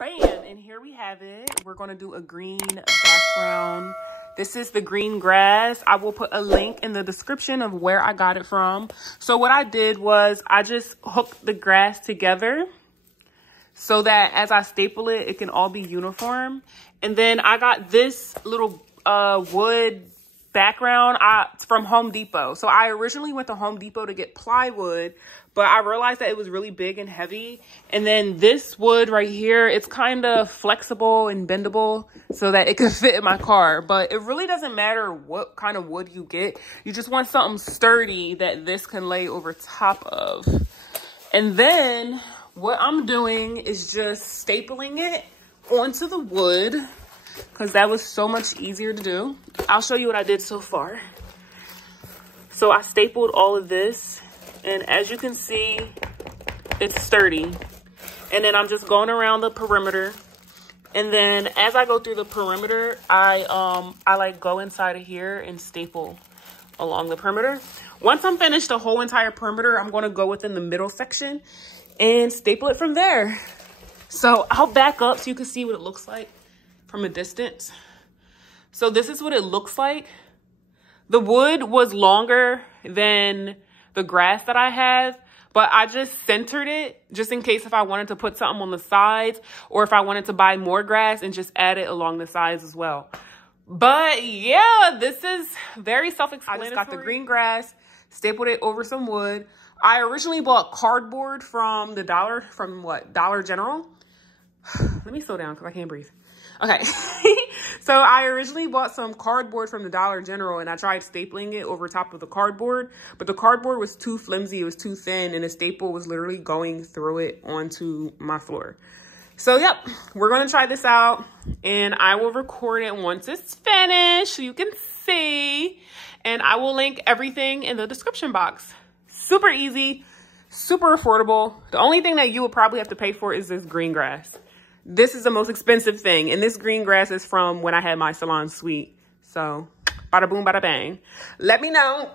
Bam, and here we have it. We're gonna do a green background. This is the green grass. I will put a link in the description of where I got it from. So what I did was I just hooked the grass together so that as I staple it, it can all be uniform. And then I got this little wood background from Home Depot. So I originally went to Home Depot to get plywood, but I realized that it was really big and heavy. And then this wood right here, it's kind of flexible and bendable so that it can fit in my car. But it really doesn't matter what kind of wood you get. You just want something sturdy that this can lay over top of. And then what I'm doing is just stapling it onto the wood, because that was so much easier to do. I'll show you what I did so far. So I stapled all of this, and as you can see, it's sturdy. And then I'm just going around the perimeter. And then as I go through the perimeter, I like go inside of here and staple along the perimeter. Once I'm finished the whole entire perimeter, I'm gonna go within the middle section and staple it from there. So I'll back up so you can see what it looks like from a distance. So this is what it looks like. The wood was longer than the grass that I have, but I just centered it just in case if I wanted to put something on the sides or if I wanted to buy more grass and just add it along the sides as well. But yeah, this is very self-explanatory. I just got the green grass, stapled it over some wood. I originally bought cardboard from the Dollar General. Let me slow down because I can't breathe. Okay, so I originally bought some cardboard from the Dollar General and I tried stapling it over top of the cardboard, but the cardboard was too flimsy, it was too thin, and the staple was literally going through it onto my floor. So yep, we're gonna try this out and I will record it once it's finished so you can see, and I will link everything in the description box. Super easy, super affordable. The only thing that you would probably have to pay for is this green grass. This is the most expensive thing. And this green grass is from when I had my salon suite. So, bada boom, bada bang. Let me know.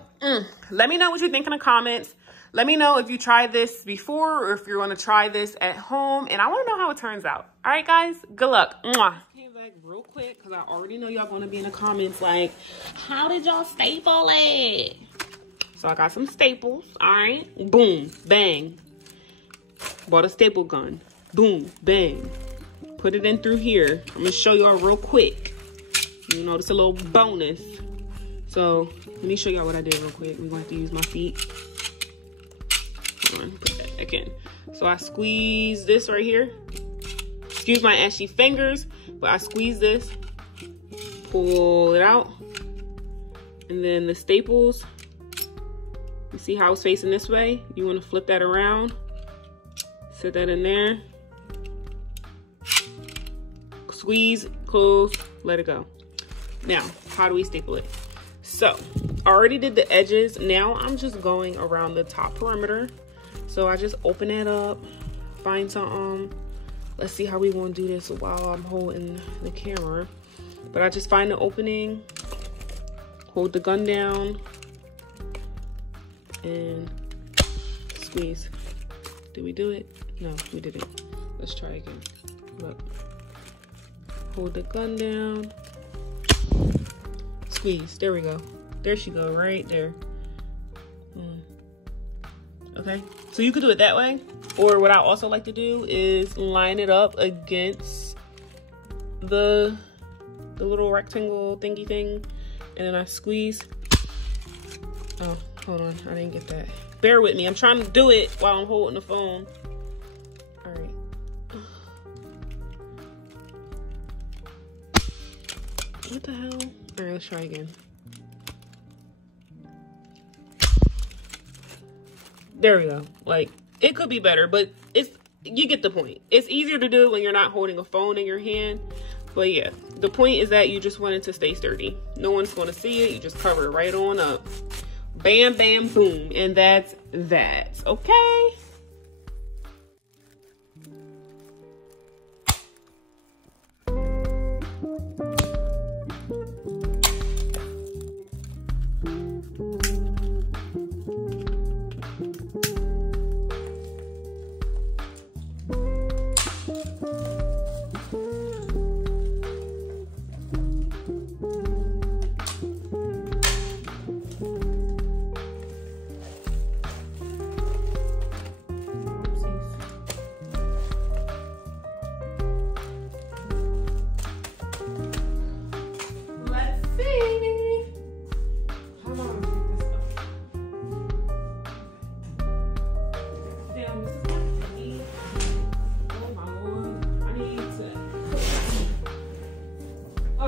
Let me know what you think in the comments. Let me know if you tried this before or if you're going to try this at home. And I want to know how it turns out. All right, guys. Good luck. Mwah. Came back real quick because I already know y'all going to be in the comments like, how did y'all staple it? So I got some staples. All right. Boom. Bang. Bought a staple gun. Boom. Bang. Put it in through here. I'm gonna show y'all real quick. You know, it's a little bonus. So let me show y'all what I did real quick. We're gonna have to use my feet. Hold on, put that back in. So I squeeze this right here. Excuse my ashy fingers, but I squeeze this, pull it out, and then the staples. You see how it's facing this way? You want to flip that around. Set that in there. Squeeze, close, let it go. Now, how do we staple it? So, I already did the edges. Now, I'm just going around the top perimeter. So, I just open it up, find something. Let's see how we want to do this while I'm holding the camera. But I just find the opening, hold the gun down, and squeeze. Did we do it? No, we didn't. Let's try again. Look. Hold the gun down, squeeze. There we go. There she go, right there. Okay, so you could do it that way, or what I also like to do is line it up against the little rectangle thingy thing, and then I squeeze. Oh, hold on, I didn't get that. Bear with me. I'm trying to do it while I'm holding the phone. All right. What the hell? All right, let's try again. There we go. Like, it could be better, but you get the point. It's easier to do when you're not holding a phone in your hand. But yeah, the point is that you just want it to stay sturdy. No one's going to see it. You just cover it right on up. Bam, bam, boom. And that's that. Okay?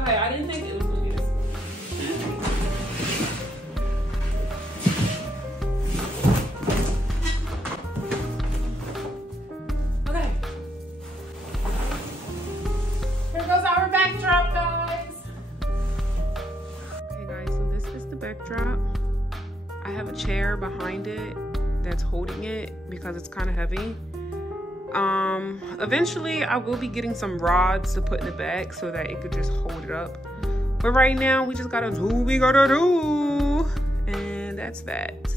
Okay, I didn't think it was gonna be this. Okay. Here goes our backdrop, guys. Okay, guys, so this is the backdrop. I have a chair behind it that's holding it because it's kind of heavy. Eventually I will be getting some rods to put in the back so that it could just hold it up. But right now we just gotta do what we gotta do. And that's that.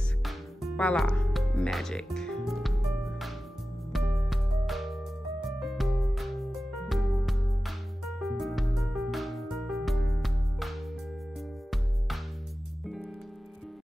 Voila, magic.